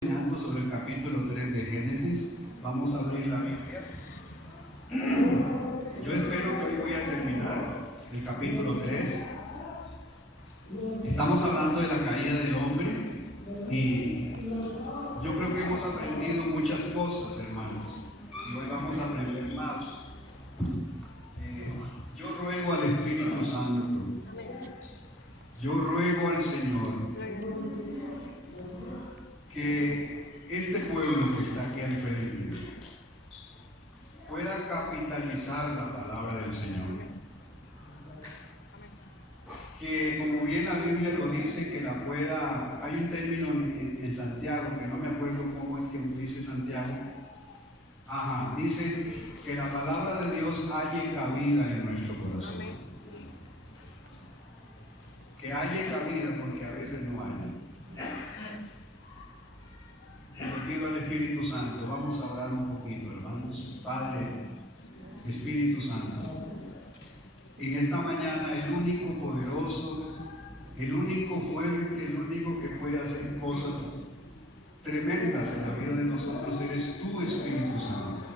enseñando sobre el capítulo 3 de Génesis. Vamos a abrir la Biblia. Yo espero que hoy voy a terminar el capítulo 3. Estamos hablando de la caída del hombre y yo creo que hemos aprendido muchas cosas, hermanos, y hoy vamos a aprender más. Yo ruego al Espíritu Santo, yo ruego al Señor que este pueblo que está aquí al frente pueda capitalizar la palabra del Señor. Que como bien la Biblia lo dice, que la pueda, hay un término en Santiago, que no me acuerdo cómo es que dice Santiago, dice que la palabra de Dios halle cabida en nuestro corazón. Que halle cabida, porque a veces no hay. Le pido al Espíritu Santo, vamos a orar un poquito, hermanos. Padre, Espíritu Santo, en esta mañana el único poderoso, el único fuerte, el único que puede hacer cosas tremendas en la vida de nosotros eres tú, Espíritu Santo.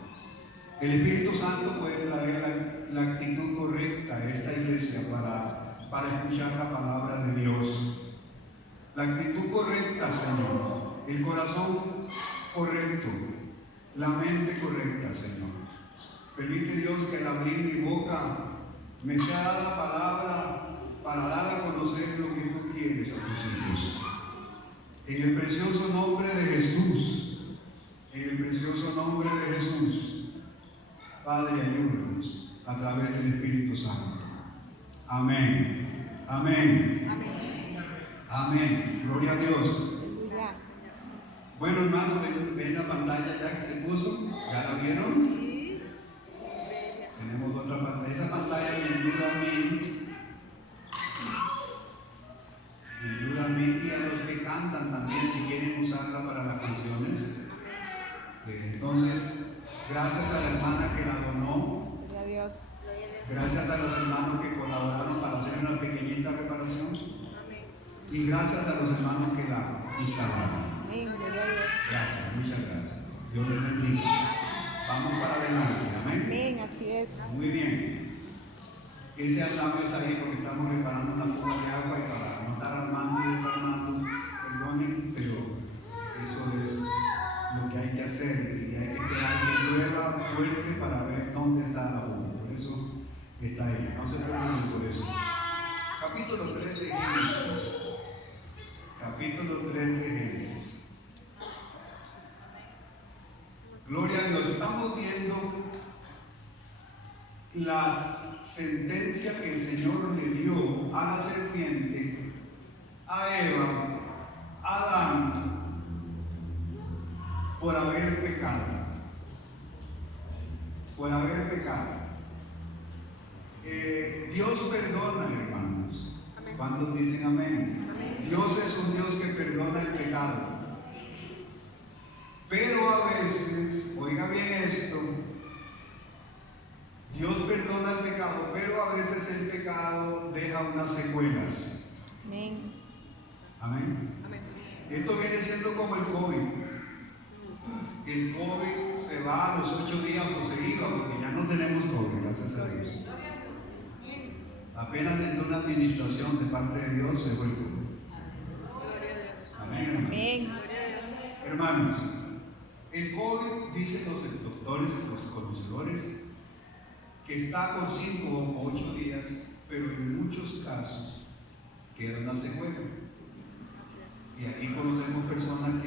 El Espíritu Santo puede traer la actitud correcta a esta iglesia para escuchar la palabra de Dios. La actitud correcta, Señor. El corazón correcto. La mente correcta, Señor. Permite, Dios, que al abrir mi boca me sea dada la palabra para dar a conocer lo que tú quieres a tus hijos. En el precioso nombre de Jesús. En el precioso nombre de Jesús. Padre, ayúdanos a través del Espíritu Santo. Amén. Amén. Amén. Gloria a Dios. Bueno, hermanos, ven la pantalla ya que se puso. ¿Ya la vieron? Tenemos otra pantalla. Esa pantalla me ayuda a mí. Me ayuda a mí y a los que cantan también, si quieren usarla para las canciones. Entonces, gracias a la hermana que la donó. Gracias a los hermanos que colaboraron para hacer una pequeñita reparación. Y gracias a los hermanos que la instalaron. Gracias, muchas gracias. Dios les bendiga. Vamos para adelante, amén. Amén, así es. Muy bien. Ese alambre está ahí porque estamos reparando una fuga de agua y para no estar armando y desarmando, perdonen, pero eso es lo que hay que hacer y hay que esperar que llueva fuerte para ver dónde está la fuga. Por eso está ahí. No se preocupen por eso. Capítulo 3 de Génesis. Capítulo 3 de Génesis. Gloria a Dios. Estamos viendo la sentencia que el Señor le dio a la serpiente, a Eva, a Adán, por haber pecado. Por haber pecado. Dios perdona, hermanos. ¿Cuántos dicen amén? Dios es un Dios que perdona el pecado. Pero a veces, oiga bien esto, Dios perdona el pecado, pero a veces el pecado deja unas secuelas. Amén. Amén. Esto viene siendo como el COVID. El COVID se va a los 8 días o se iba, porque ya no tenemos COVID, gracias a Dios. Apenas entró una administración de parte de Dios, se fue el COVID. Amén. Amén. Hermanos, el COVID, dicen los doctores, los conocedores, que está por 5 o 8 días, pero en muchos casos queda una secuela. Y aquí conocemos personas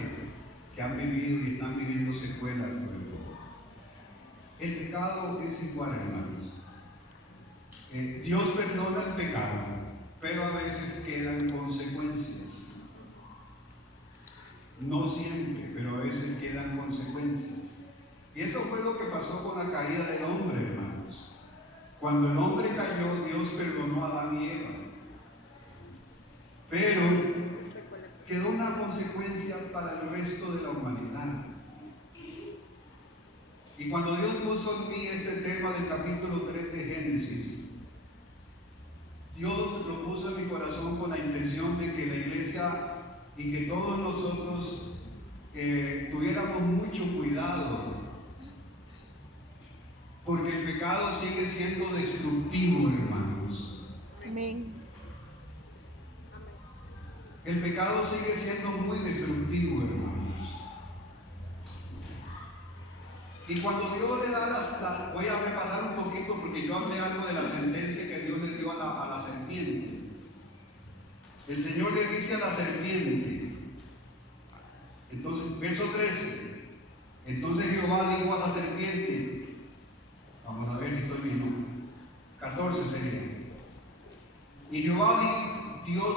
que han vivido y están viviendo secuelas por el COVID. El pecado es igual, hermanos. Dios perdona el pecado, pero a veces quedan consecuencias. No siempre, pero a veces quedan consecuencias. Y eso fue lo que pasó con la caída del hombre, hermanos. Cuando el hombre cayó, Dios perdonó a Adán y Eva. Pero quedó una consecuencia para el resto de la humanidad. Y cuando Dios puso en mí este tema del capítulo 3 de Génesis, Dios lo puso en mi corazón con la intención de que la iglesia y que todos nosotros cuidado, porque el pecado sigue siendo destructivo, hermanos. Amén. El pecado sigue siendo muy destructivo, hermanos. Y cuando Dios le da voy a repasar un poquito porque yo hablé algo de la sentencia que Dios le dio a la serpiente. El Señor le dice a la serpiente, entonces, verso 13, entonces Jehová dijo a la serpiente, vamos a ver si estoy bien, ¿no? 14 sería. Y Jehová Dios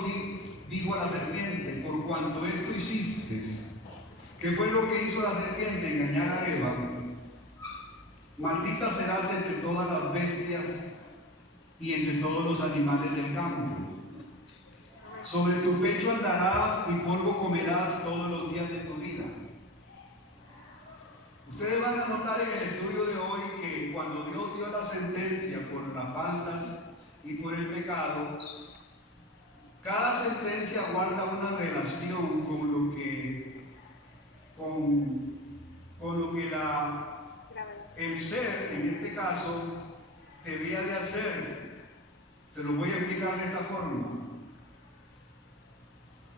dijo a la serpiente, por cuanto esto hiciste, ¿qué fue lo que hizo la serpiente? Engañar a Eva. Maldita serás entre todas las bestias y entre todos los animales del campo. Sobre tu pecho andarás y polvo comerás todos los días de tu vida. Ustedes van a notar en el estudio de hoy que cuando Dios dio la sentencia por las faltas y por el pecado, cada sentencia guarda una relación con lo que el ser, en este caso, debía de hacer. Se lo voy a explicar de esta forma.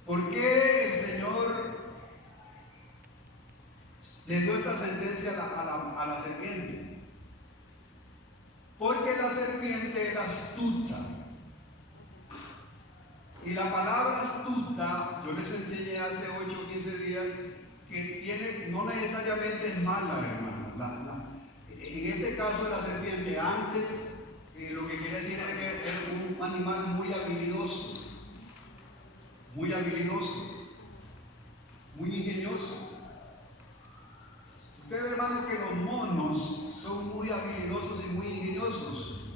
¿Por qué el Señor le dio esta sentencia a la serpiente? Porque la serpiente era astuta. Y la palabra astuta, yo les enseñé hace 8 o 15 días, que no necesariamente es mala, hermano. En este caso de la serpiente, antes lo que quería decir era que era un animal muy habilidoso, muy ingenioso. Ustedes, hermanos, que los monos son muy habilidosos y muy ingeniosos.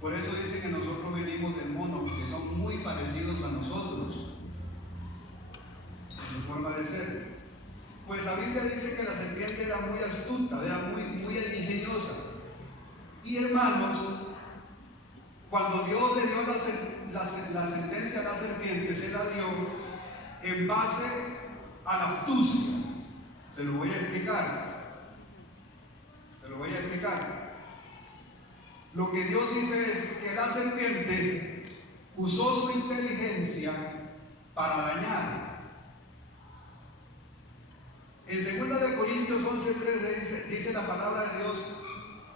Por eso dicen que nosotros venimos del mono, que son muy parecidos a nosotros en su forma de ser. Pues la Biblia dice que la serpiente era muy astuta, era muy ingeniosa. Y hermanos, cuando Dios le dio la sentencia a la serpiente, se la dio en base a la astucia. Se lo voy a explicar. Lo que Dios dice es que la serpiente usó su inteligencia para dañar. En 2 Corintios 11:3 dice la palabra de Dios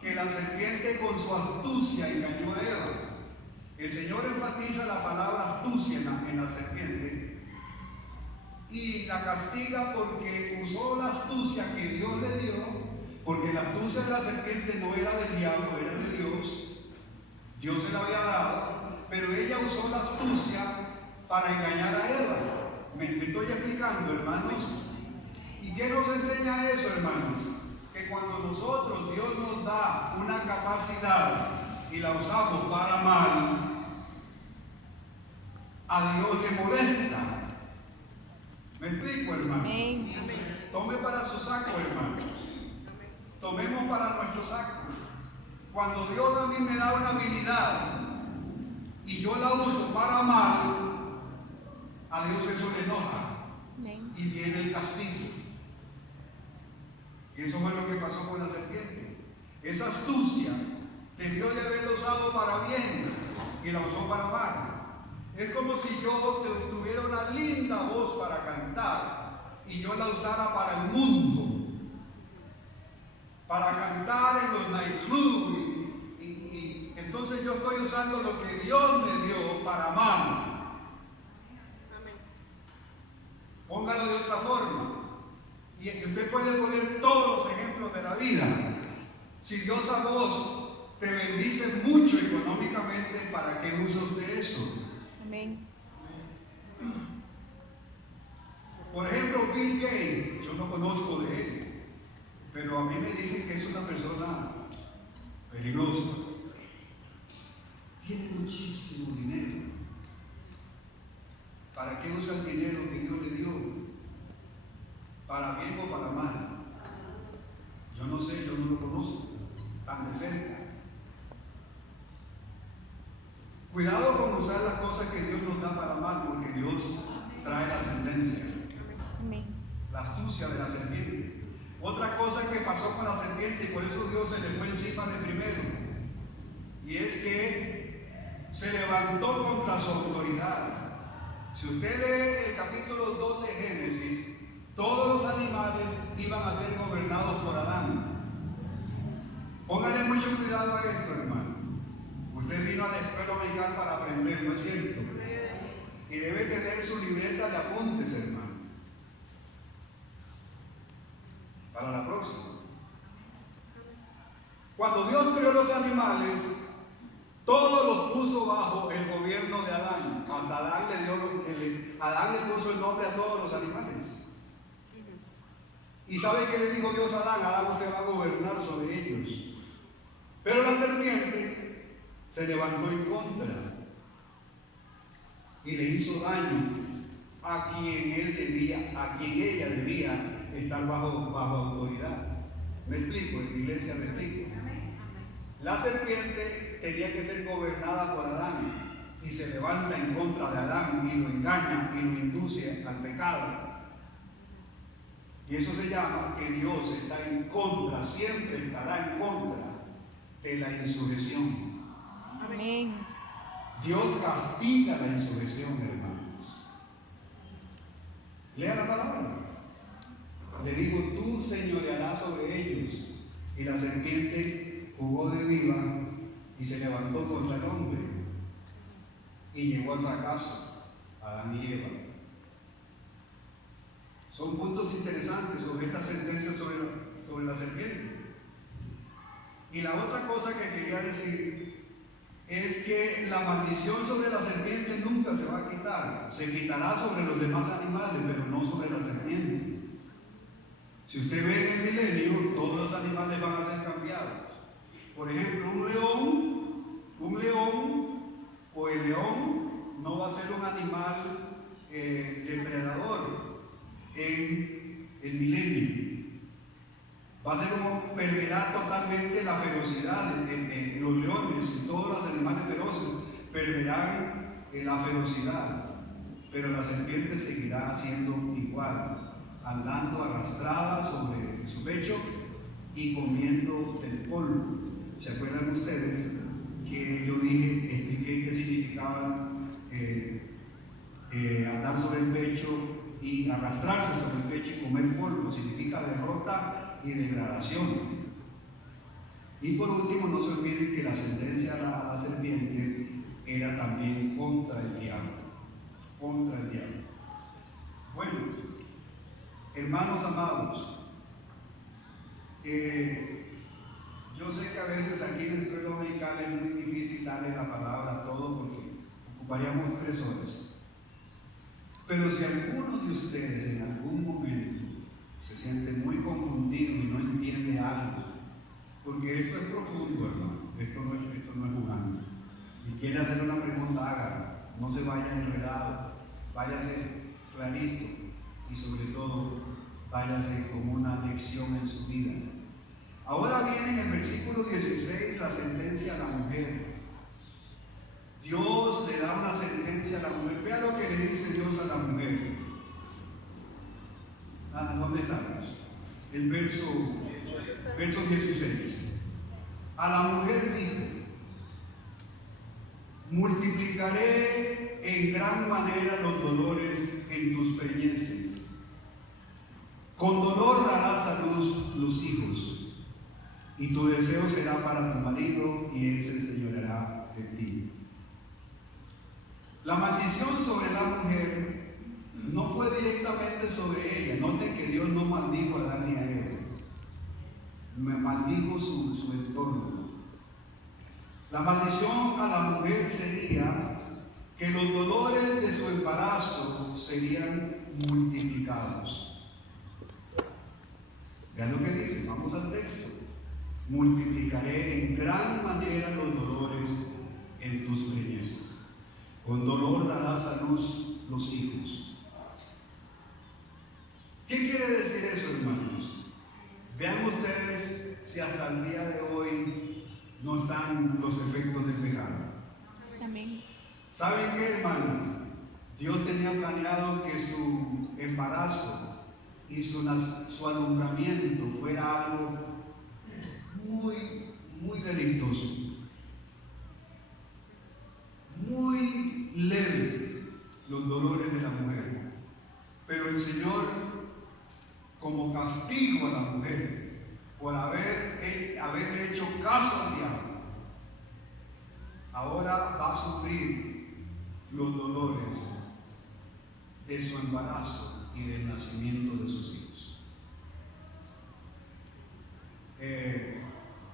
que la serpiente con su astucia engañó a Eva. El Señor enfatiza la palabra astucia en la serpiente y la castiga porque usó la astucia que Dios le dio, porque la astucia de la serpiente no era del diablo, era de Dios. Dios se la había dado, pero ella usó la astucia para engañar a Eva. Me estoy explicando, hermanos. ¿Y qué nos enseña eso, hermanos? Que cuando nosotros, Dios nos da una capacidad y la usamos para mal, a Dios le molesta. ¿Me explico, hermano? Tome para su saco, hermanos. Tomemos para nuestro saco. Cuando Dios a mí me da una habilidad y yo la uso para mal, a Dios eso le enoja. Y viene el castigo. Y eso fue lo que pasó con la serpiente. Esa astucia debió de haberla usado para bien y la usó para mal. Es como si yo tuviera una linda voz para cantar y yo la usara para el mundo, para cantar en los nightclubs y entonces yo estoy usando lo que Dios me dio para mal. Póngalo de otra forma. Y usted puede poner todos los ejemplos de la vida. Si Dios a vos te bendice mucho económicamente, ¿para qué usa usted eso? Amén. Por ejemplo, Bill Gates, yo no conozco de él, pero a mí me dicen que es una persona peligrosa. Tiene muchísimo dinero. ¿Para qué usa el dinero que Dios le dio? ¿Para bien o para mal? Yo no sé, yo no lo conozco tan de cerca. Cuidado con usar las cosas que Dios nos da para mal, porque Dios trae la sentencia. Amén. La astucia de la serpiente. Otra cosa que pasó con la serpiente, y por eso Dios se le fue encima de primero, y es que se levantó contra su autoridad. Si usted lee el capítulo 2 de Génesis, todos los animales iban a ser gobernados por Adán. Póngale mucho cuidado a esto, hermano. Usted vino a la escuela dominical para aprender, ¿no es cierto? Y debe tener su libreta de apuntes, hermano, para la próxima. Cuando Dios creó los animales, todos los puso bajo el gobierno de Adán. Hasta Adán le puso el nombre a todos los animales. ¿Y sabe qué le dijo Dios a Adán? Adán usted va a gobernar sobre ellos. Pero la serpiente se levantó en contra y le hizo daño a quien ella debía estar bajo autoridad. ¿Me explico? En la iglesia me explico. La serpiente tenía que ser gobernada por Adán y se levanta en contra de Adán y lo engaña y lo induce al pecado. Y eso se llama que Dios está en contra, siempre estará en contra de la insurrección. Amén. Dios castiga la insurrección, hermanos. Lea la palabra. Le digo, tú señorearás sobre ellos. Y la serpiente jugó de viva y se levantó contra el hombre y llegó al fracaso, Adán y Eva. Son puntos interesantes sobre esta sentencia sobre la serpiente. Y la otra cosa que quería decir es que la maldición sobre la serpiente nunca se va a quitar. Se quitará sobre los demás animales, pero no sobre la serpiente. Si usted ve en el milenio, todos los animales van a ser cambiados. Por ejemplo, un león o el león no va a ser un animal depredador en el milenio. Va a ser como perderá totalmente la ferocidad. Los leones y todos los animales feroces perderán la ferocidad, pero la serpiente seguirá siendo igual, andando arrastrada sobre su pecho y comiendo del polvo. ¿Se acuerdan ustedes que yo expliqué qué significaba andar sobre el pecho y arrastrarse sobre el pecho y comer polvo? Significa derrota y degradación. Y por último, no se olviden que la sentencia a la serpiente era también contra el diablo. Contra el diablo. Bueno, hermanos amados, yo sé que a veces aquí en la escuela dominical es muy difícil darle la palabra a todo porque ocuparíamos 3 horas. Pero si alguno de ustedes en algún momento se siente muy confundido y no entiende algo, porque esto es profundo, hermano, esto no es jugando, y quiere hacer una pregunta, hágalo, no se vaya enredado, váyase clarito y sobre todo váyase como una lección en su vida. Ahora viene en el versículo 16 la sentencia a la mujer. Dios le da una sentencia a la mujer. Vea lo que le dice Dios a la mujer. ¿Dónde estamos? El verso 16. A la mujer dijo: multiplicaré en gran manera los dolores en tus preñeces. Con dolor darás a luz los hijos, y tu deseo será para tu marido, y él se enseñoreará de ti. La maldición sobre la mujer no fue directamente sobre ella. Noten que Dios no maldijo a Adán y a Eva, me maldijo su entorno. La maldición a la mujer sería que los dolores de su embarazo serían multiplicados. Vean lo que dice, vamos al texto. Multiplicaré en gran manera los dolores en tus preñeces. Con dolor darás a luz los hijos. ¿Qué quiere decir eso, hermanos? Vean ustedes si hasta el día de hoy no están los efectos del pecado. Amén. ¿Saben qué, hermanas? Dios tenía planeado que su embarazo y su alumbramiento fuera algo muy deleitoso, muy leve los dolores de la mujer. Pero el Señor, como castigo a la mujer por haberle hecho caso al diablo, ahora va a sufrir los dolores de su embarazo y del nacimiento de sus hijos.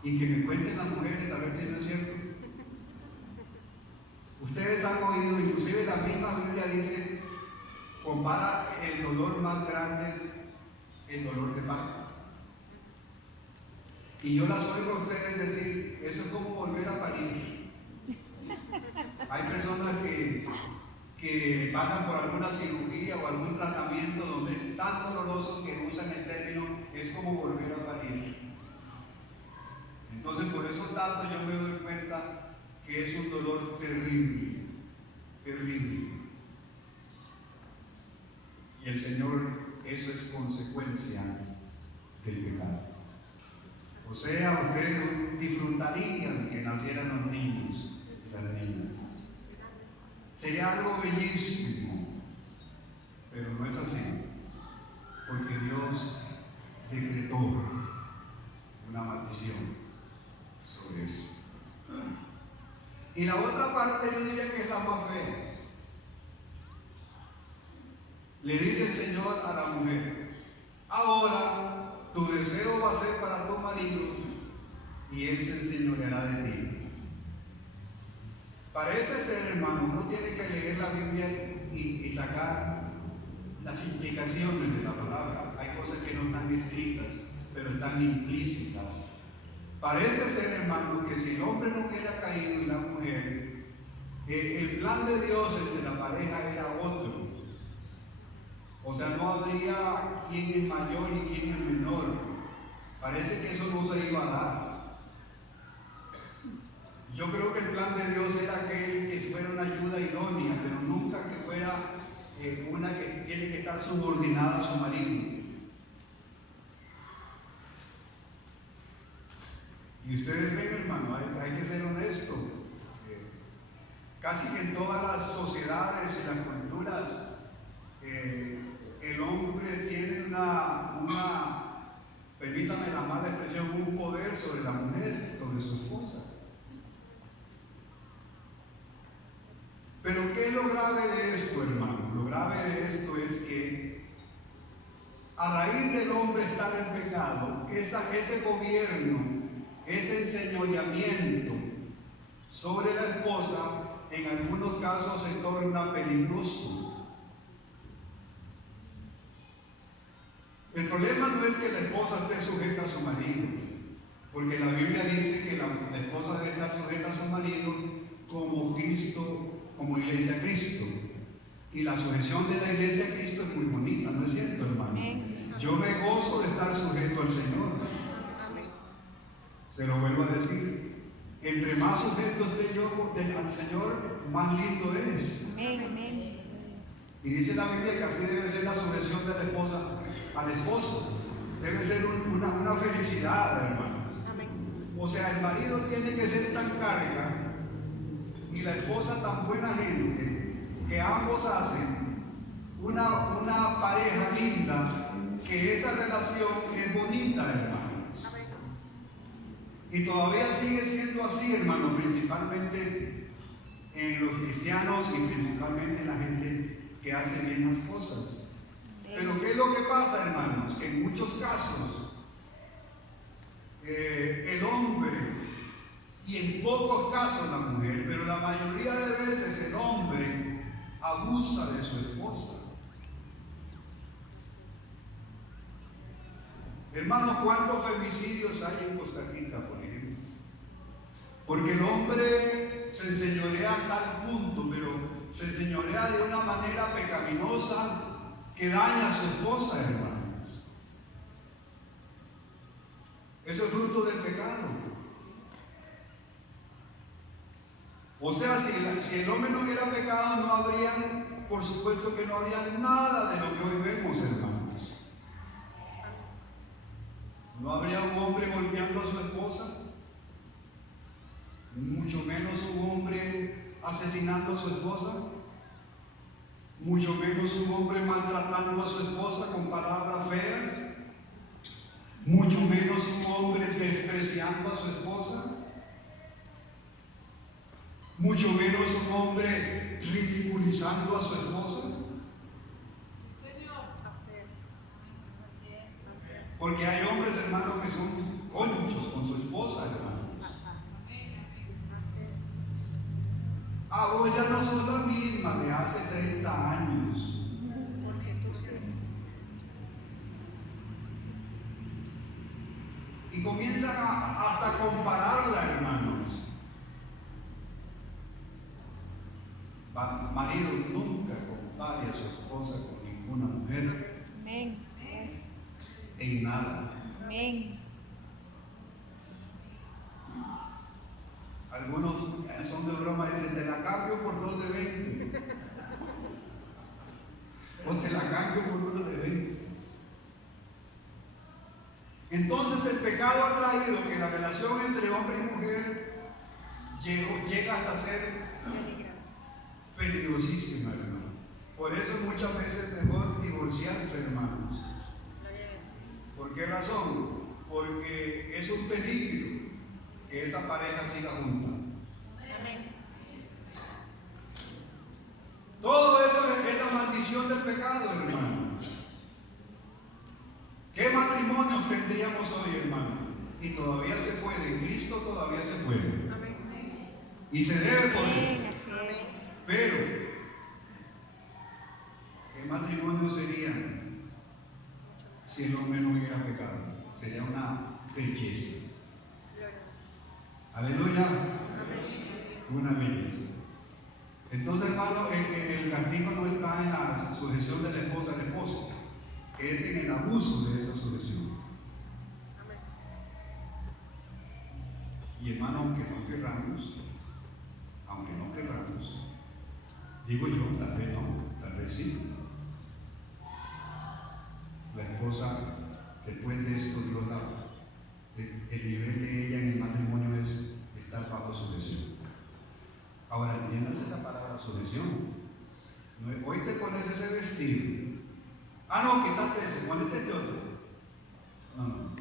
Y que me cuenten las mujeres a ver si no es cierto. Ustedes han oído, inclusive la misma Biblia dice, compara el dolor más grande, el dolor de parto. Y yo las oigo a ustedes decir, eso es como volver a parir. Hay personas que pasan por alguna cirugía o algún tratamiento donde es tan doloroso que usan el término, es como volver a parir. Entonces por eso tanto yo me doy cuenta que es un dolor terrible, terrible. Y el Señor, eso es consecuencia del pecado. O sea, ustedes disfrutarían que nacieran los niños y las niñas. Sería algo bellísimo, pero no es así, porque Dios decretó una maldición sobre eso. Y la otra parte yo diría que es la más fea. Le dice el Señor a la mujer, ahora tu deseo va a ser para tu marido y él se enseñoreará de ti. Parece ser, hermano, uno tiene que leer la Biblia y sacar las implicaciones de la palabra. Hay cosas que no están escritas, pero están implícitas. Parece ser, hermano, que si el hombre no hubiera caído y la mujer, el plan de Dios entre la pareja era otro. O sea, no habría quién es mayor y quién es menor. Parece que eso no se iba a dar. Yo creo que el plan de Dios era aquel que fuera una ayuda idónea, pero nunca que fuera una que tiene que estar subordinada a su marido. Y ustedes ven, hermano, hay que ser honesto. Casi que en todas las sociedades y las culturas, el hombre tiene permítame la mala expresión, un poder sobre la mujer, sobre su esposa. Pero ¿qué es lo grave de esto, hermano? Lo grave de esto es que a raíz del hombre estar en pecado, ese gobierno, ese enseñoreamiento sobre la esposa, en algunos casos se torna peligroso. El problema no es que la esposa esté sujeta a su marido, porque la Biblia dice que la esposa debe estar sujeta a su marido como Cristo, como iglesia a Cristo. Y la sujeción de la iglesia a Cristo es muy bonita, ¿no es cierto, hermano? Yo me gozo de estar sujeto al Señor. Se lo vuelvo a decir. Entre más sujeto esté yo al Señor, más lindo es. Y dice la Biblia que así debe ser la sujeción de la esposa al esposo. Debe ser una felicidad, hermanos. O sea, el marido tiene que ser tan carga y la esposa tan buena gente, que ambos hacen una pareja linda, que esa relación es bonita, hermanos. Y todavía sigue siendo así, hermanos, principalmente en los cristianos y principalmente en la gente que hace bien las cosas. Pero ¿qué es lo que pasa, hermanos? Que en muchos casos el hombre, y en pocos casos la mujer, pero la mayoría de veces el hombre abusa de su esposa. Hermanos, ¿cuántos femicidios hay en Costa Rica, por ejemplo? Porque el hombre se enseñorea a tal punto, pero se enseñorea de una manera pecaminosa que daña a su esposa, hermanos. Eso es fruto del pecado. O sea, si el hombre no hubiera pecado, por supuesto que no habría nada de lo que hoy vemos, hermanos. No habría un hombre golpeando a su esposa, mucho menos un hombre asesinando a su esposa, mucho menos un hombre maltratando a su esposa con palabras feas, mucho menos un hombre despreciando a su esposa, mucho menos un hombre ridiculizando a su esposa. Porque hay hombres, hermanos, que son conchos con su esposa, hermanos. Ah, vos ya no sos la misma de hace 30 años. Y comienzan hasta a compararla, hermanos. Marido nunca compare a su esposa con ninguna mujer. Amén. En nada. Amén. Algunos son de broma, dicen, te la cambio por 2 de 20. O te la cambio por 1 de 20. Entonces el pecado ha traído que la relación entre hombre y mujer llega hasta ser peligrosísima, hermano. Por eso muchas veces es mejor divorciarse, hermanos. ¿Por qué razón? Porque es un peligro que esa pareja siga junta. Todo eso es la maldición del pecado, hermanos. ¿Qué matrimonios tendríamos hoy, hermano? Y todavía se puede, en Cristo todavía se puede. Y se debe poder. Pero, ¿qué matrimonio sería si el hombre no hubiera pecado? Sería una belleza. Aleluya. Una belleza. Entonces, hermano, el castigo no está en la sujeción de la esposa al esposo, es en el abuso de esa sujeción. Y hermano, aunque no querramos, digo yo, tal vez no, tal vez sí. La esposa, después de esto, Dios el nivel de ella en el matrimonio es estar bajo sujeción. Ahora, entiéndase la palabra sujeción. No es, hoy te pones ese vestido. Ah, no, quítate ese, ponete este otro. No.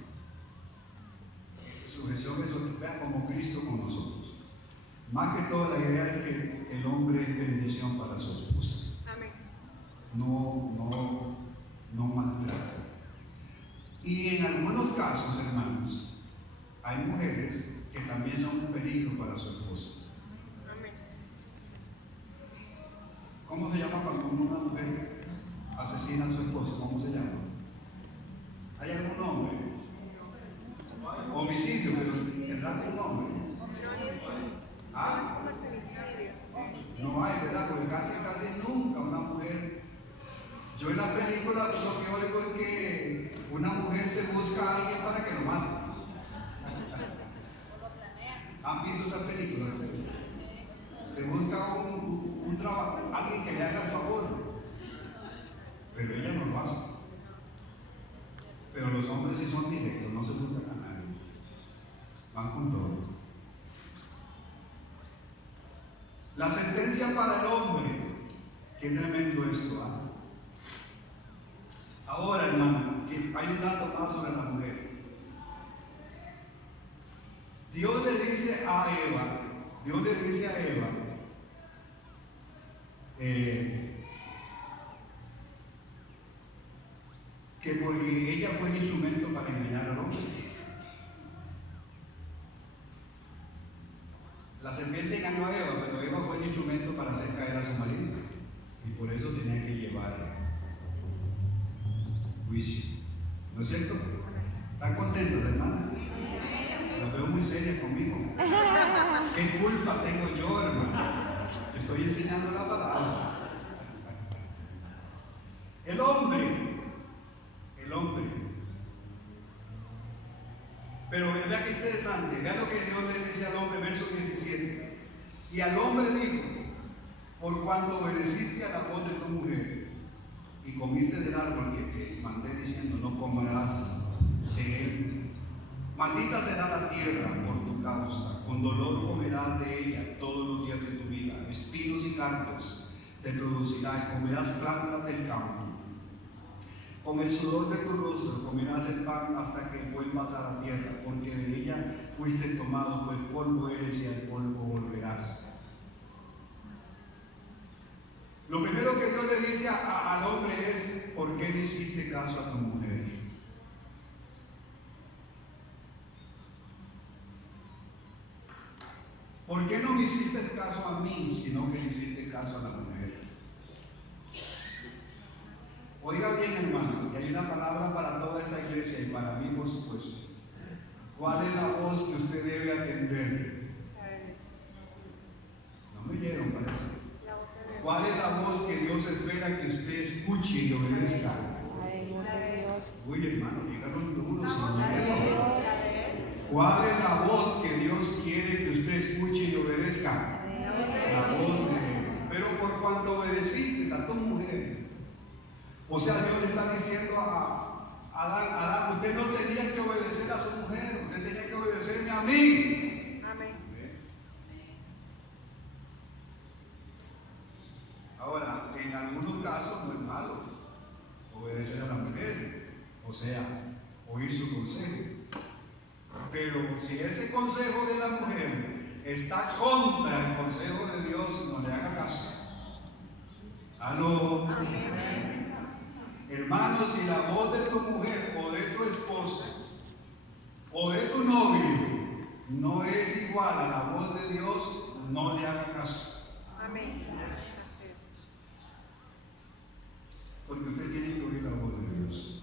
Sujeción es, vean, como Cristo con nosotros. Más que todo, la idea es que el hombre es bendición para su esposa. Amén. No maltrata. Y en algunos casos, hermanos, hay mujeres que también son un peligro para su esposo. Amén. ¿Cómo se llama cuando una mujer asesina a su esposo? ¿Cómo se llama? ¿Hay algún nombre? Homicidio, pero ¿tendrá algún nombre? ¿Ah? No hay, ¿verdad? Porque casi nunca una mujer. Yo en las películas lo que oigo es que una mujer se busca a alguien para que lo mate. ¿Han visto esas películas? Se busca un trabajo, alguien que le haga el favor. Pero ella no lo hace. Pero los hombres sí son directos, no se buscan a nadie. Van con todo. La sentencia para el hombre, qué tremendo esto, ¿ah? Ahora, hermano, que hay un dato más sobre la mujer. Dios le dice a Eva, que porque ella fue el instrumento para engañar al hombre. La serpiente engañó a Eva, pero Eva fue el instrumento para hacer caer a su marido. Y por eso tenía que llevar juicio. ¿No es cierto? ¿Están contentos, hermanas? Los veo muy serias conmigo. ¿Qué culpa tengo yo, hermano? Estoy enseñando la palabra. El hombre. Pero vean qué interesante, vean lo que Dios le dice al hombre, verso 17. Y al hombre dijo: por cuanto obedeciste a la voz de tu mujer y comiste del árbol que te mandé diciendo, no comerás de él, Maldita será la tierra por tu causa, con dolor comerás de ella todos los días de tu vida, espinos y cardos te producirá y comerás plantas del campo. Con el sudor de tu rostro comerás el pan hasta que vuelvas a la tierra, porque de ella fuiste tomado, pues polvo eres y al polvo volverás. Lo primero que Dios le dice al hombre es: ¿por qué le hiciste caso a tu mujer? ¿Por qué no me hiciste caso a mí, sino que le hiciste caso a la mujer? Oiga bien, hermano, que hay una palabra para toda esta iglesia y para mí, por supuesto. ¿Cuál es la voz que usted debe atender? No me oyeron, parece. ¿Cuál es la voz que Dios espera que usted escuche y obedezca? Uy, hermano, llegaron todos sin miedo. ¿Cuál es la voz que Dios quiere que usted escuche y obedezca? La voz de Él. Pero por cuanto obedeciste a tu mujer, o sea, Dios le está diciendo a Adán, usted no tenía que obedecer a su mujer, usted tenía que obedecerme a mí. Amén. Ahora, en algunos casos no es malo obedecer a la mujer, o sea, oír su consejo. Pero si ese consejo de la mujer está contra el consejo de Dios, no le haga caso. ¿Aló? Amén. Hermano, si la voz de tu mujer o de tu esposa o de tu novio no es igual a la voz de Dios, no le haga caso. Amén. Porque usted tiene que oír la voz de Dios.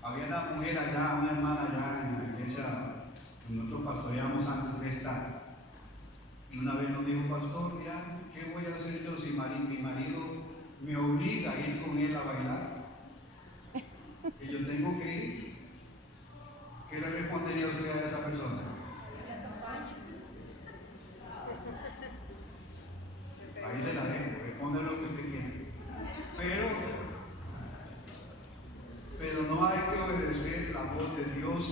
Había una mujer allá, una hermana allá en la iglesia que nosotros pastoreamos antes de esta, y una vez nos dijo: pastor, ya, ¿qué voy a hacer yo si mi marido me obliga a ir con él a bailar? Y yo tengo que ir. ¿Qué le respondería usted a esa persona? Ahí se la dejo, responde lo que usted quiere. Pero no hay que obedecer la voz de Dios,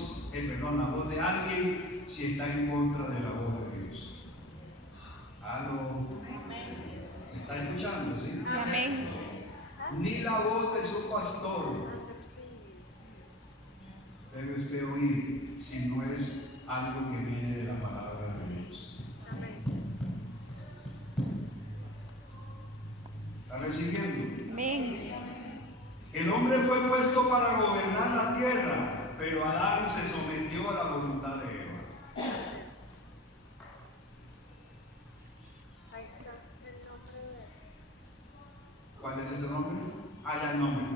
la voz de alguien, si está en contra de la voz de Dios. ¿Aló? ¿Me está escuchando? ¿Sí? Amén. Ni la voz de su pastor debe usted oír si no es algo que viene de la palabra de Dios. ¿Está recibiendo? Amén. El hombre fue puesto para gobernar la tierra, pero Adán se sometió a la voluntad de Eva. Ahí está el nombre de él. ¿Cuál es ese nombre? Ya el nombre.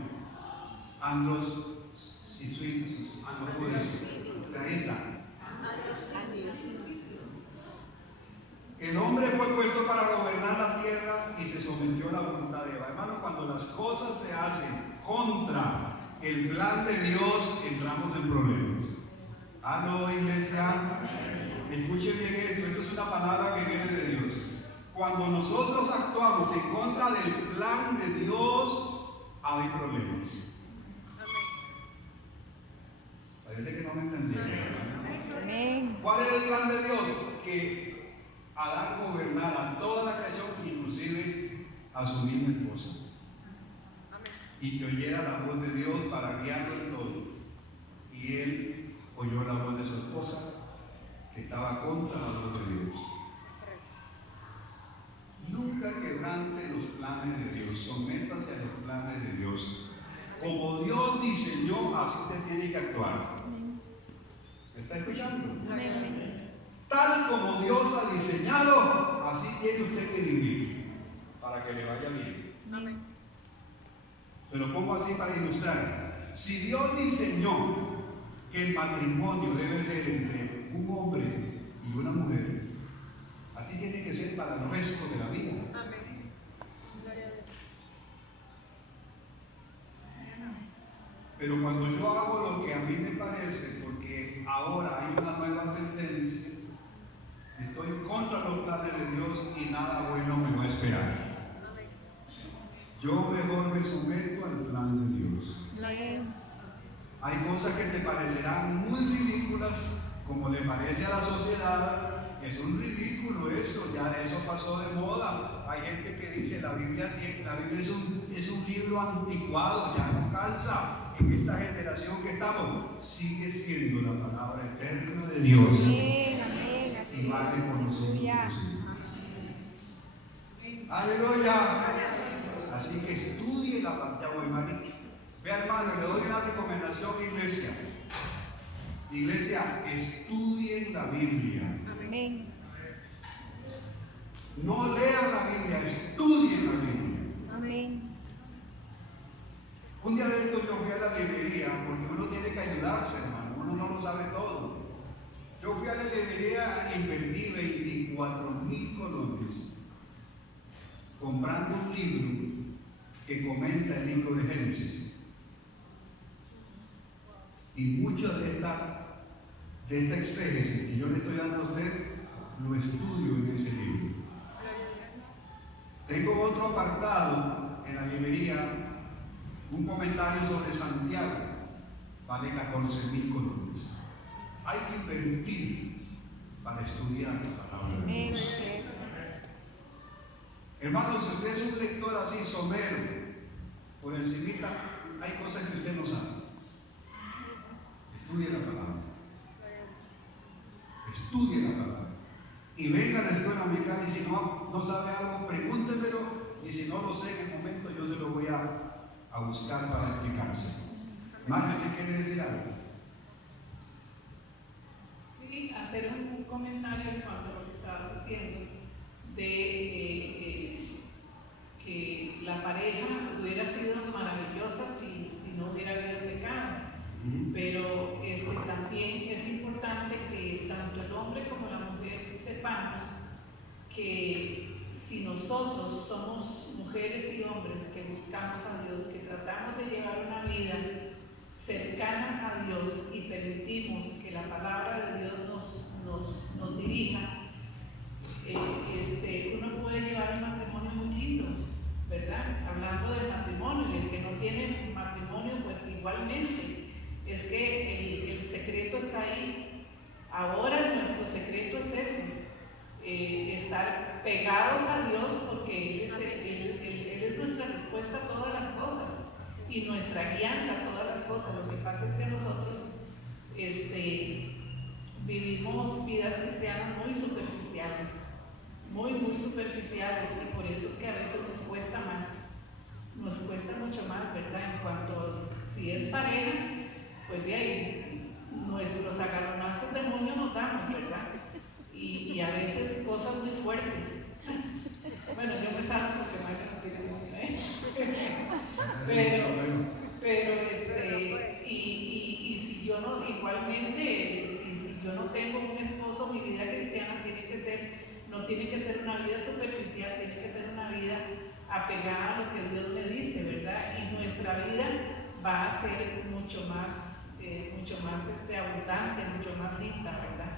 Andros Sisuitis. Ahí está. El hombre fue puesto para gobernar la tierra y se sometió a la voluntad de Eva. Hermano, cuando las cosas se hacen contra el plan de Dios, entramos en problemas. ¿Aló, iglesia? Escuchen bien esto es una palabra que viene de Dios. Cuando nosotros actuamos en contra del plan de Dios, hay problemas. Parece que no me entendieron. Amén. ¿Cuál es el plan de Dios? Que Adán gobernara toda la creación, inclusive a su misma esposa. Y que oyera la voz de Dios para guiarlo en todo. Y él oyó la voz de su esposa, que estaba contra la voz de Dios. Nunca quebrante los planes de Dios, sométase a los planes de Dios. Como Dios diseñó, así usted tiene que actuar. ¿Me está escuchando? Amén. Tal como Dios ha diseñado, así tiene usted que vivir para que le vaya bien. Amén. Se lo pongo así para ilustrar. Si Dios diseñó que el matrimonio debe ser entre un hombre y una mujer, así tiene que ser para el resto de la vida. Amén. Pero cuando yo hago lo que a mí me parece, porque ahora hay una nueva tendencia, estoy contra los planes de Dios y nada bueno me va a esperar. Yo mejor me someto al plan de Dios. Amén. Hay cosas que te parecerán muy ridículas, como le parece a la sociedad. Es un ridículo eso, ya eso pasó de moda. Hay gente que dice la Biblia es un libro anticuado, ya no calza. En esta generación que estamos, sigue siendo la palabra eterna de Dios. Amén, amén, así Y vale es. por nosotros. Aleluya. Aleluya. Así que estudie la palabra. Ya voy, María. Vea, hermano, le doy una recomendación, iglesia. Iglesia, estudien la Biblia. Amén. No lean la Biblia, estudien la Biblia. Amén. Un día de esto yo fui a la librería, porque uno tiene que ayudarse, hermano, uno no lo sabe todo. Yo fui a la librería e invertí 24,000 colones comprando un libro que comenta el libro de Génesis. Y mucho de esta exégesis que yo le estoy dando a usted, lo estudio en ese libro. Tengo otro apartado en la librería, un comentario sobre Santiago, vale 14,000 colones. Hay que invertir para estudiar la palabra de Amén, Dios. así es. Hermanos, si usted es un lector así somero, por encimita, hay cosas que usted no sabe. Estudie la palabra. Estudie la palabra. Y venga a la escuela dominical y si no sabe algo, pregúntemelo. Y si no lo sé en el momento, yo se lo voy a buscar para explicarse. Mario, ¿qué quiere decir algo? Sí, hacer un comentario en cuanto a lo que estaba diciendo de que la pareja hubiera sido maravillosa si no hubiera habido pecado. Pero también es importante que tanto el hombre como la mujer sepamos que si nosotros somos mujeres y hombres que buscamos a Dios, que tratamos de llevar una vida cercana a Dios y permitimos que la palabra de Dios nos dirija, uno puede llevar un matrimonio muy lindo, ¿verdad? Hablando del matrimonio, y el que no tiene matrimonio, pues igualmente. Es que el secreto está ahí. Ahora nuestro secreto es ese, estar pegados a Dios, porque Él es nuestra respuesta a todas las cosas y nuestra guianza a todas las cosas. Lo que pasa es que nosotros vivimos vidas cristianas muy superficiales, muy superficiales, y por eso es que a veces nos cuesta mucho más, ¿verdad? En cuanto si es pareja, pues de ahí nuestros agarronazos de demonio nos damos, ¿verdad? Y a veces cosas muy fuertes. Bueno, yo me salgo porque más no tiene demonio, y si yo no, igualmente, si yo no tengo un esposo, mi vida cristiana no tiene que ser una vida superficial, tiene que ser una vida apegada a lo que Dios me dice, ¿verdad? Y nuestra vida va a ser mucho más abundante, mucho más linda, ¿verdad?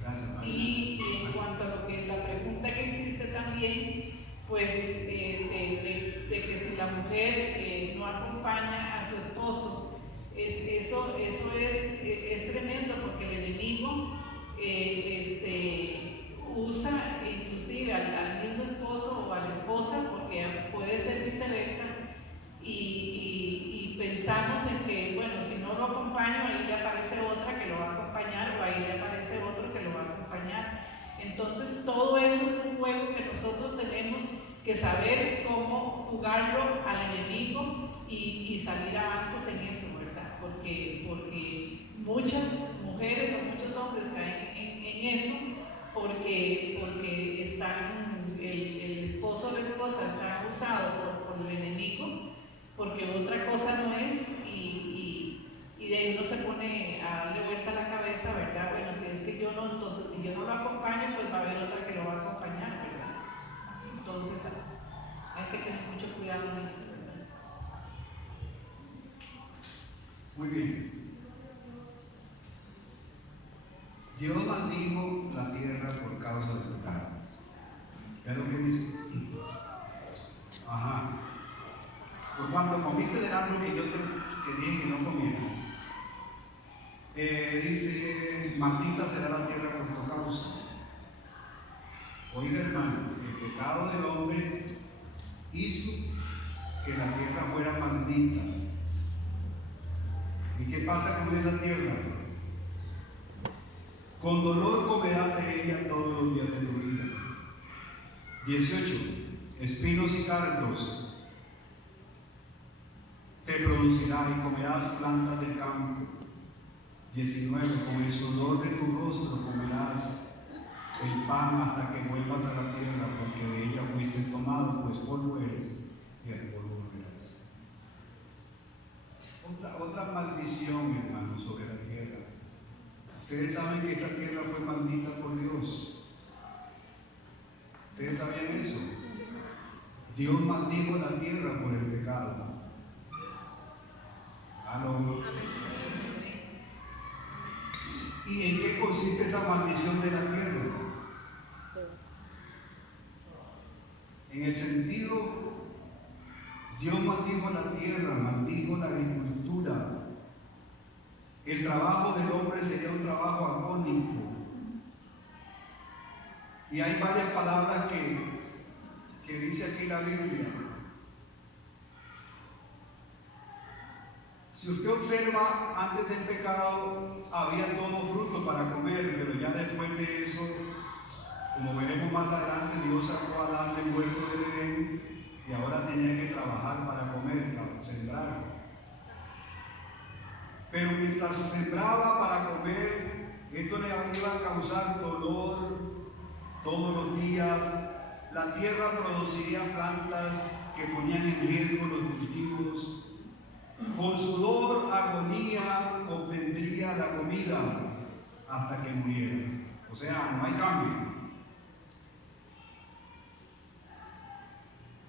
Gracias, María. Y en cuanto a lo que la pregunta que hiciste también, pues de que si la mujer no acompaña a su esposo, eso es tremendo, porque el enemigo usa inclusive al mismo esposo o a la esposa, porque puede ser viceversa, y pensamos en que, bueno, si no lo acompaño, ahí le aparece otra que lo va a acompañar, o ahí le aparece otro que lo va a acompañar. Entonces todo eso es un juego que nosotros tenemos que saber cómo jugarlo al enemigo y salir avantes en eso, ¿verdad? Porque muchas mujeres o muchos hombres caen en eso, porque están, el esposo o la esposa está abusado por el enemigo, porque otra cosa no es, y de ahí uno se pone a darle vuelta a la cabeza, ¿verdad? Bueno, si es que yo no, entonces si yo no lo acompaño, pues va a haber otra que lo va a acompañar, ¿verdad? Entonces hay que tener mucho cuidado en eso, ¿verdad? Muy bien. Dios maldijo la tierra por causa del pecado. ¿Ves lo que dice? Ajá. Por cuando comiste del árbol que yo te dije que no comieras, que dice, maldita será la tierra por tu causa. Oiga, hermano, el pecado del hombre hizo que la tierra fuera maldita. ¿Y qué pasa con esa tierra? Con dolor comerás de ella todos los días de tu vida. 18. Espinos y cardos te producirá y comerás plantas del campo. 19. Con el sudor de tu rostro comerás el pan hasta que vuelvas a la tierra, porque de ella fuiste tomado, pues polvo eres y al polvo volverás. Otra maldición, hermano, sobre la tierra. Ustedes saben que esta tierra fue maldita por Dios. ¿Ustedes sabían eso? Dios maldijo la tierra por el pecado. ¿Aló? ¿Y en qué consiste esa maldición de la tierra? En el sentido, Dios maldijo la tierra, maldijo la agricultura. El trabajo del hombre sería un trabajo agónico. Y hay varias palabras que dice aquí la Biblia. Si usted observa, antes del pecado había todo fruto para comer, pero ya después de eso, como veremos más adelante, Dios sacó a Adán del huerto del Edén y ahora tenía que trabajar para comer, sembrar. Pero mientras sembraba para comer, esto le iba a causar dolor todos los días. La tierra produciría plantas que ponían en riesgo los cultivos. Con sudor, agonía, obtendría la comida hasta que muriera. O sea, no hay cambio.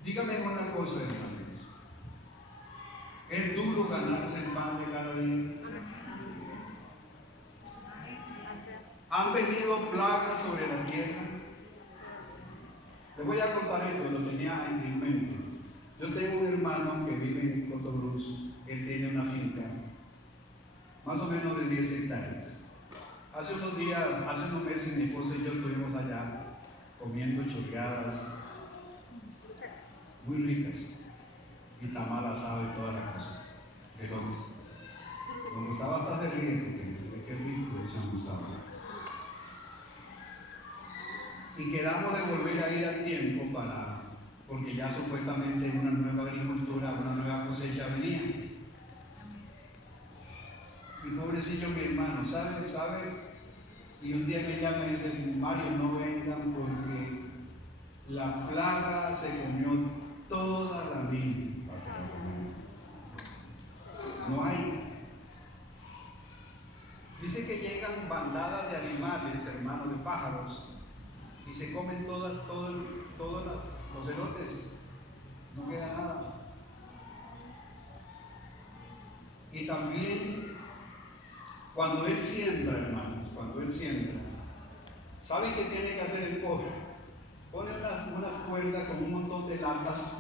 Dígame una cosa, hermanos. ¿Es duro ganarse el pan de cada día? ¿Han venido plagas sobre la tierra? Les voy a contar esto, lo tenía en mente. Yo tengo un hermano que vive en Cotobruz. Él tiene una finca, más o menos de 10 hectáreas. Hace unos meses, mi esposa y yo estuvimos allá comiendo chorreadas muy ricas y tamal asado y toda la cosa. Pero me gustaba hasta hacer bien, porque desde que es rico, eso me gustaba. Y quedamos de volver a ir al tiempo porque ya supuestamente una nueva agricultura, una nueva cosecha venía. Y pobrecillo mi hermano, ¿sabe? Y un día me llama y dice, Mario, no vengan porque la plaga se comió toda la milpa. No hay. Dice que llegan bandadas de animales, hermanos, de pájaros, y se comen todos los elotes. No queda nada. Y también, cuando él siembra, hermanos, ¿sabe qué tiene que hacer el pobre? Pone unas cuerdas con un montón de latas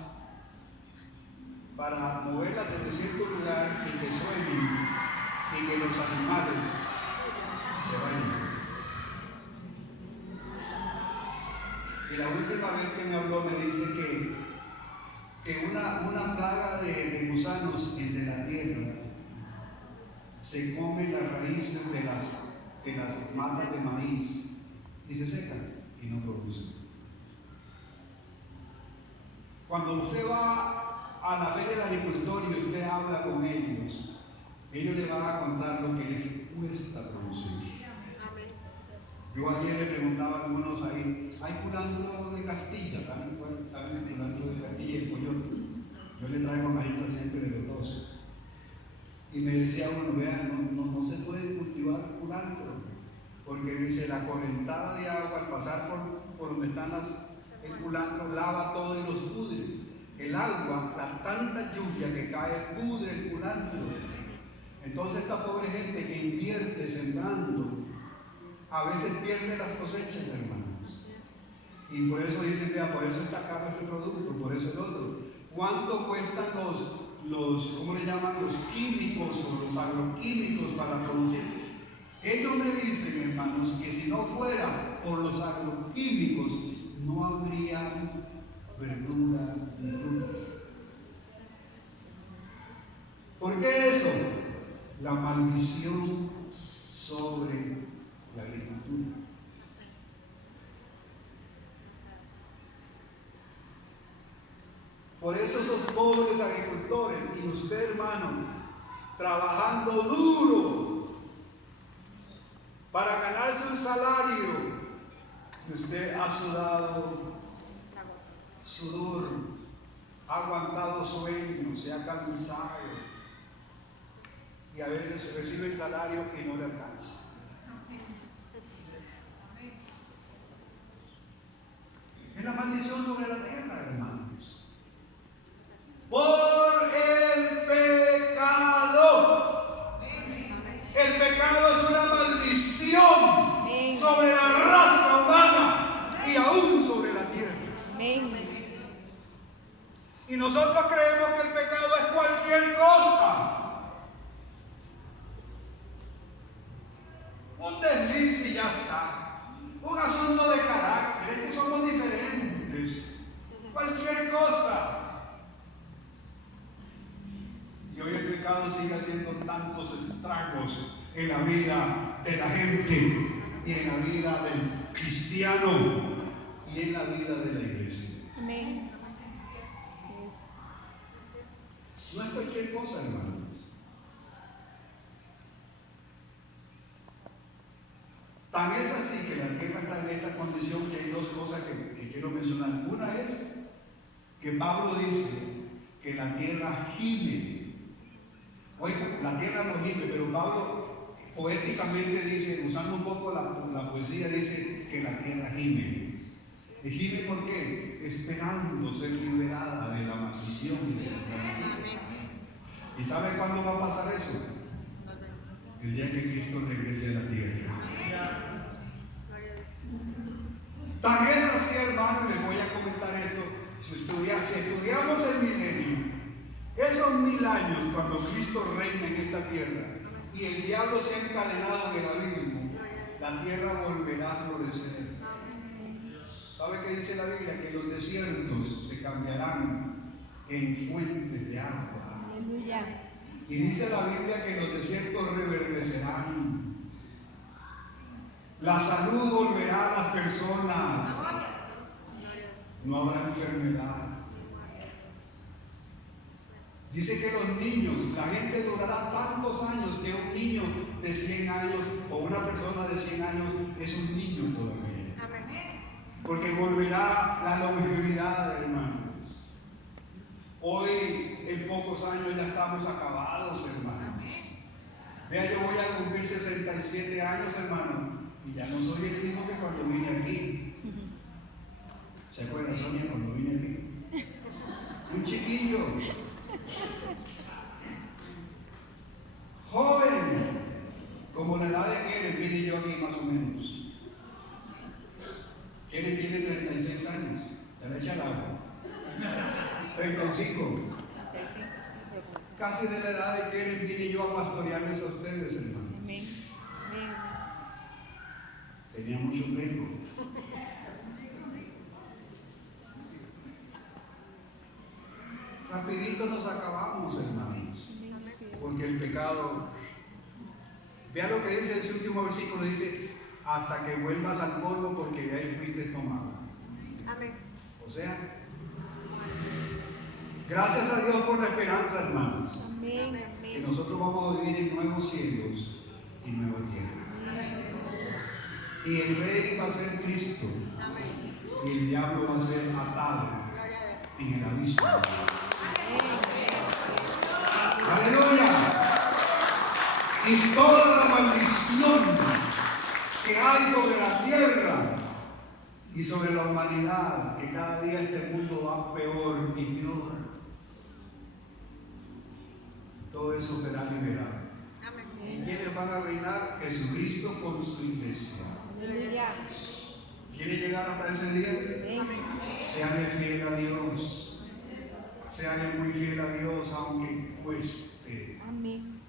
para moverlas desde cierto lugar y que suenen y que los animales se vayan. Y la última vez que me habló me dice que una plaga de gusanos entre la tierra se come las raíces de las matas de maíz y se secan y no producen. Cuando usted va a la feria del agricultor y usted habla con ellos le van a contar lo que les cuesta producir. Yo ayer le preguntaba a algunos ahí, ¿hay culantro de Castilla? ¿Saben el culantro de Castilla y el coyote? Yo le traigo maíz siempre de los dos. Y me decía uno, vean, no se puede cultivar culantro, porque dice la correntada de agua al pasar por donde están el culantro lava todo y los pudre. El agua, la tanta lluvia que cae, pudre el culantro. Entonces esta pobre gente que invierte sembrando, a veces pierde las cosechas, hermanos. Y por eso dicen, vea, por eso está caro este producto, por eso el otro. ¿Cuánto cuestan ¿cómo le llaman? Los químicos o los agroquímicos para producir? Ellos me dicen, hermanos, que si no fuera por los agroquímicos, no habría verduras ni frutas. ¿Por qué eso? La maldición sobre la agricultura. Por eso esos pobres agricultores y usted, hermano, trabajando duro para ganarse un salario, y usted ha sudado sudor, ha aguantado sueño, se ha cansado y a veces recibe el salario y no le alcanza. Es la maldición sobre la tierra, hermanos. Por el pecado. El pecado es una maldición sobre la raza humana y aún sobre la tierra. Y nosotros creemos que el pecado es cualquier cosa. Un desliz y ya está. Un asunto de carácter. Es que somos diferentes. Cualquier cosa. Y hoy el pecado sigue haciendo tantos estragos en la vida de la gente y en la vida del cristiano y en la vida de la iglesia. Amén. No es cualquier cosa, hermanos. Tan es así que la tierra está en esta condición que hay dos cosas que quiero mencionar. Una es que Pablo dice que la tierra gime. Oiga, la tierra no gime, pero Pablo poéticamente dice, usando un poco la poesía, dice que la tierra gime. ¿Y gime por qué? Esperando ser liberada de la maldición y de la esclavitud. ¿Y sabe cuándo va a pasar eso? El día que Cristo regrese a la tierra. Tan es así, hermano, les voy a comentar esto. Si estudiamos el milenio, esos 1000 años cuando Cristo reina en esta tierra y el diablo se ha encadenado en el abismo, la tierra volverá a florecer. ¿Sabe qué dice la Biblia? Que los desiertos se cambiarán en fuentes de agua. Aleluya. Y dice la Biblia que los desiertos reverdecerán. La salud volverá a las personas. No habrá enfermedad. Dice que los niños, la gente durará tantos años que un niño de 100 años o una persona de 100 años es un niño todavía. Porque volverá la longevidad, hermanos. Hoy, en pocos años, ya estamos acabados, hermanos. Vea, yo voy a cumplir 67 años, hermano, y ya no soy el mismo que cuando vine aquí. ¿Se acuerdan, Sonia, cuando vine aquí? Un chiquillo. Joven. Como la edad de Keren, vine yo aquí más o menos. Keren tiene 36 años. Ya le echa el agua. 35. Casi de la edad de Keren vine yo a pastorearles a ustedes, hermano. Amén. Amén. Tenía mucho pelo. Rapidito nos acabamos, hermanos. Porque el pecado, vea lo que dice ese último versículo, dice, hasta que vuelvas al polvo porque de ahí fuiste tomado. Amén. O sea, gracias a Dios por la esperanza, hermanos. Amén. Que nosotros vamos a vivir en nuevos cielos y nueva tierra. Y el rey va a ser Cristo. Y el diablo va a ser atado en el abismo. ¡Aleluya! Y toda la maldición que hay sobre la tierra y sobre la humanidad, que cada día este mundo va peor y peor, todo eso será liberado. ¿Y quiénes van a reinar? Jesucristo con su iglesia. Aleluya. ¿Quiere llegar hasta ese día? Amén. Sean fiel a Dios. Sean muy fiel a Dios aunque cueste. Amén.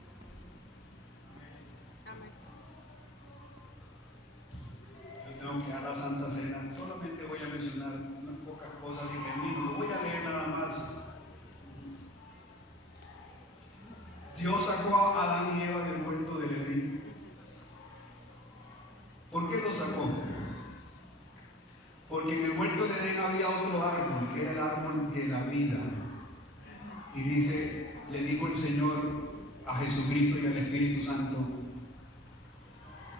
había otro árbol, que era el árbol de la vida. Y dice, le dijo el Señor a Jesucristo y al Espíritu Santo: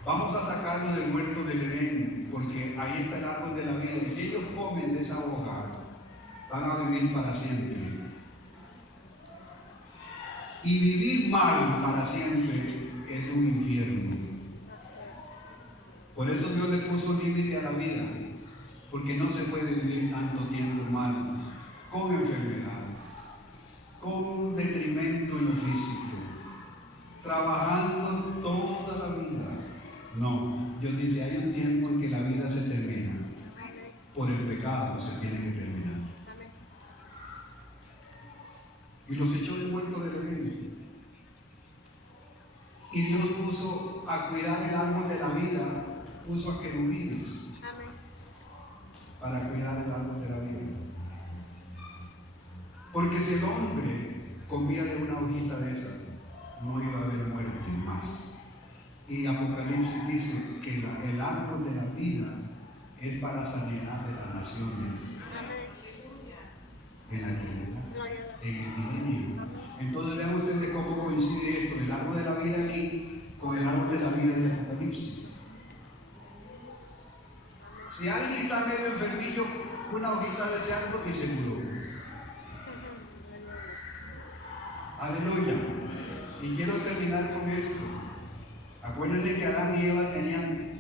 vamos a sacarlo del huerto del Edén, porque ahí está el árbol de la vida. Y si ellos comen de esa hoja, van a vivir para siempre. Y vivir mal para siempre es un infierno. Por eso Dios le puso límite a la vida, porque no se puede vivir tanto tiempo mal, con enfermedades, con detrimento en lo físico, trabajando toda la vida. No, Dios dice, hay un tiempo en que la vida se termina. Por el pecado se tiene que terminar. Y los echó del huerto del Edén. Y Dios puso a cuidar el árbol de la vida, puso a querubines para cuidar el árbol de la vida. Porque si el hombre comía de una hojita de esas, no iba a haber muerte más. Y Apocalipsis dice que el árbol de la vida es para sanidad de las naciones. En la eternidad, en el milenio. Entonces vean ustedes cómo coincide esto, el árbol de la vida aquí con el árbol de la vida de Apocalipsis. Si alguien está medio enfermillo, una hojita de ese árbol y se curó. Aleluya. Y quiero terminar con esto. Acuérdense que Adán y Eva tenían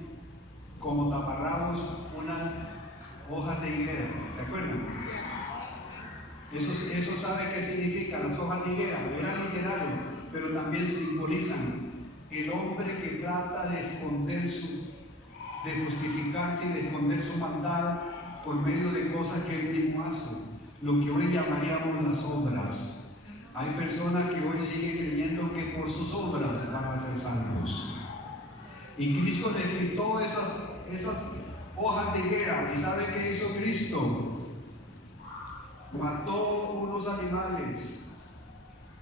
como taparrabos unas hojas de higuera. ¿Se acuerdan? Eso sabe qué significa. Las hojas de higuera eran literales, pero también simbolizan el hombre que trata de esconder de justificarse y de esconder su maldad por medio de cosas que él mismo hace, lo que hoy llamaríamos las obras. Hay personas que hoy siguen creyendo que por sus obras van a ser salvos. Y Cristo le quitó esas hojas de higuera. ¿Y sabe qué hizo Cristo? Mató unos animales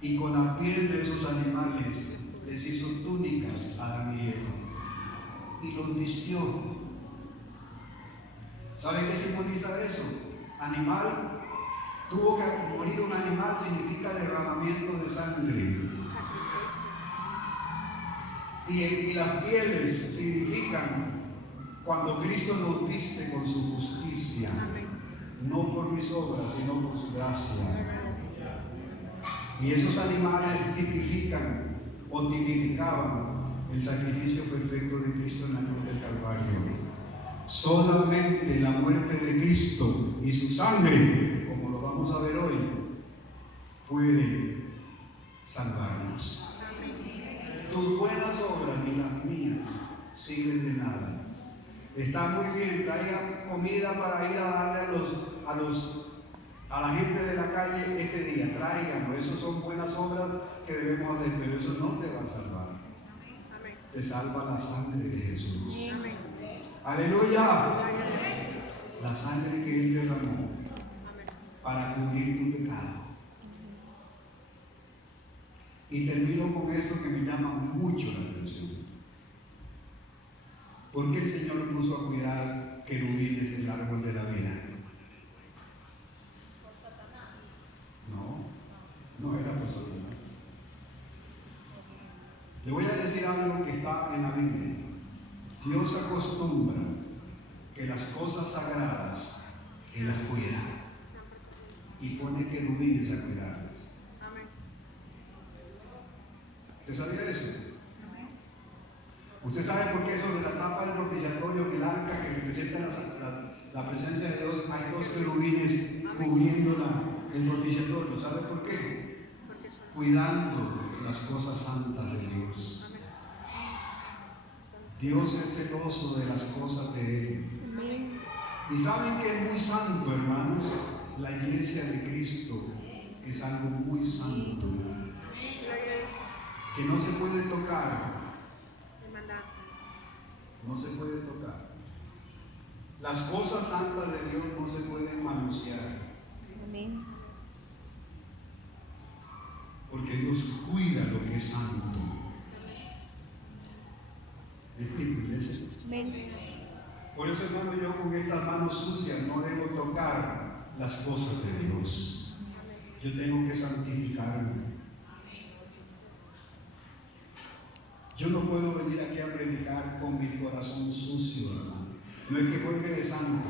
y con la piel de esos animales les hizo túnicas a Adán y Eva y los vistió. ¿Sabe qué simboliza eso? Animal, tuvo que morir un animal, significa derramamiento de sangre. Y las pieles significan cuando Cristo nos viste con su justicia. No por mis obras, sino por su gracia. Y esos animales tipifican o tipificaban el sacrificio perfecto de Cristo en la cruz del Calvario. Solamente la muerte de Cristo y su sangre, como lo vamos a ver hoy, puede salvarnos. Tus buenas obras ni las mías sirven de nada. Está muy bien, traigan comida para ir a darle a la gente de la calle este día, tráiganlo. Esas son buenas obras que debemos hacer, pero eso no te va a salvar. Te salva la sangre de Jesús. Aleluya. La sangre que Él derramó para cubrir tu pecado. Y termino con esto que me llama mucho la atención. ¿Por qué el Señor puso a cuidar querubines en el árbol de la vida? No era por Satanás. Le voy a decir algo que está en la Biblia. Dios acostumbra que las cosas sagradas Él las cuida y pone querubines a cuidarlas. ¿Usted sabía eso? ¿Usted sabe por qué sobre la tapa del propiciatorio, el arca que representa la presencia de Dios, hay dos querubines cubriendo el propiciatorio? ¿Sabe por qué? Cuidando las cosas santas de Dios. Dios es celoso de las cosas de Él. Y saben que es muy santo, hermanos. La iglesia de Cristo es algo muy santo que no se puede tocar. No se puede tocar. Las cosas santas de Dios no se pueden manosear. Amén. Porque Dios cuida lo que es santo. ¿Me explico, iglesia? Amén. Por eso, hermano, yo con estas manos sucias no debo tocar las cosas de Dios. Yo tengo que santificarme. Yo no puedo venir aquí a predicar con mi corazón sucio, hermano. No es que juegue de santo,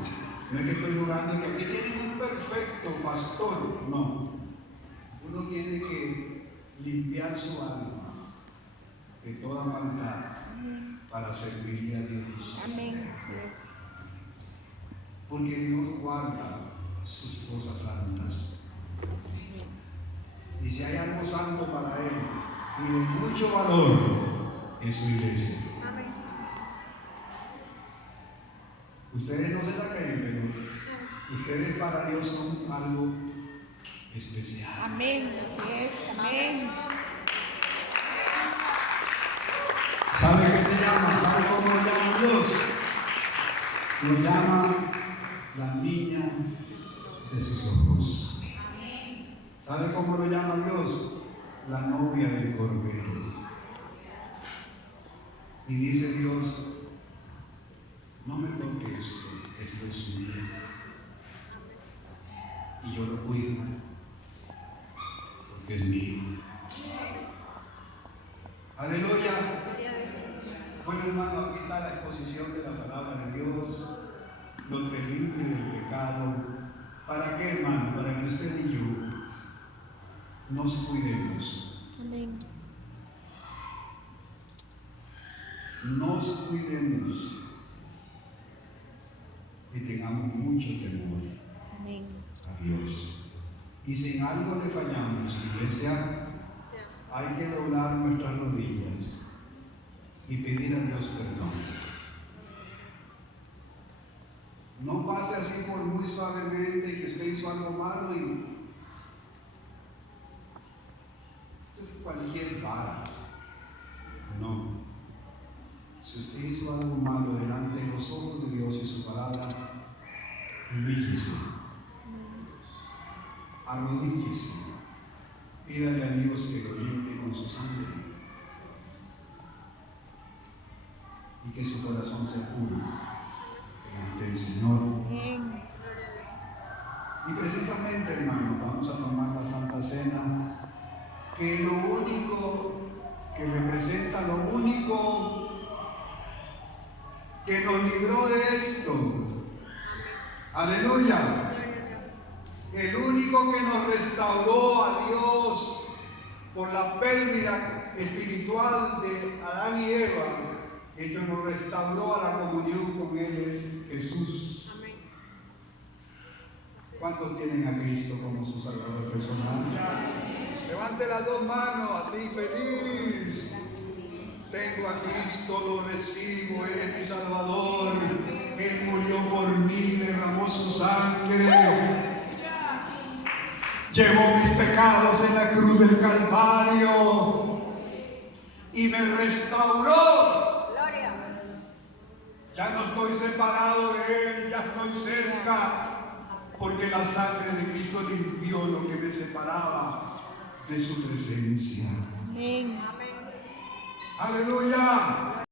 no es que estoy jugando que aquí tienen un perfecto pastor. No. Uno tiene que limpiar su alma de toda maldad para servirle a Dios. Amén. Así es. Porque Dios guarda sus cosas santas. Y si hay algo santo para Él y de mucho valor, es su iglesia. Ustedes no se la creen, pero ustedes para Dios son algo especial. Amén. Así es. Amén. ¿Sabe qué se llama? ¿Sabe cómo lo llama Dios? Lo llama la niña de sus ojos. ¿Sabe cómo lo llama Dios? La novia del Cordero. Y dice Dios, no me toques esto es mío. Y yo lo cuido, porque es mío. Aleluya. Bueno, hermano, aquí está la exposición de la palabra de Dios, lo terrible del pecado. ¿Para qué, hermano? Para que usted y yo nos cuidemos. Amén. Nos cuidemos y tengamos mucho temor Amén. a Dios. Y si en algo le fallamos, iglesia, hay que doblar nuestras rodillas y pedir a Dios perdón. No pase así por muy suavemente que usted hizo algo malo y esto es cualquier vara. No. Si usted hizo algo malo delante de los ojos de Dios y su palabra, humíllese, arrodíllese, pídale a Dios que lo limpie con su sangre y que su corazón sea puro delante del Señor. Amén. Y precisamente, hermano, vamos a tomar la Santa Cena, que lo único que representa, lo único que nos libró de esto. Aleluya. El único que nos restauró a Dios por la pérdida espiritual de Adán y Eva, el que nos restauró a la comunión con Él es Jesús. ¿Cuántos tienen a Cristo como su Salvador personal? Levante las dos manos así feliz. Tengo a Cristo, lo recibo, Él es mi Salvador. Él murió por mí, derramó su sangre. Llevó mis pecados en la cruz del Calvario y me restauró. Gloria. Ya no estoy separado de Él, ya estoy cerca, porque la sangre de Cristo limpió lo que me separaba de su presencia. Amén. Aleluya.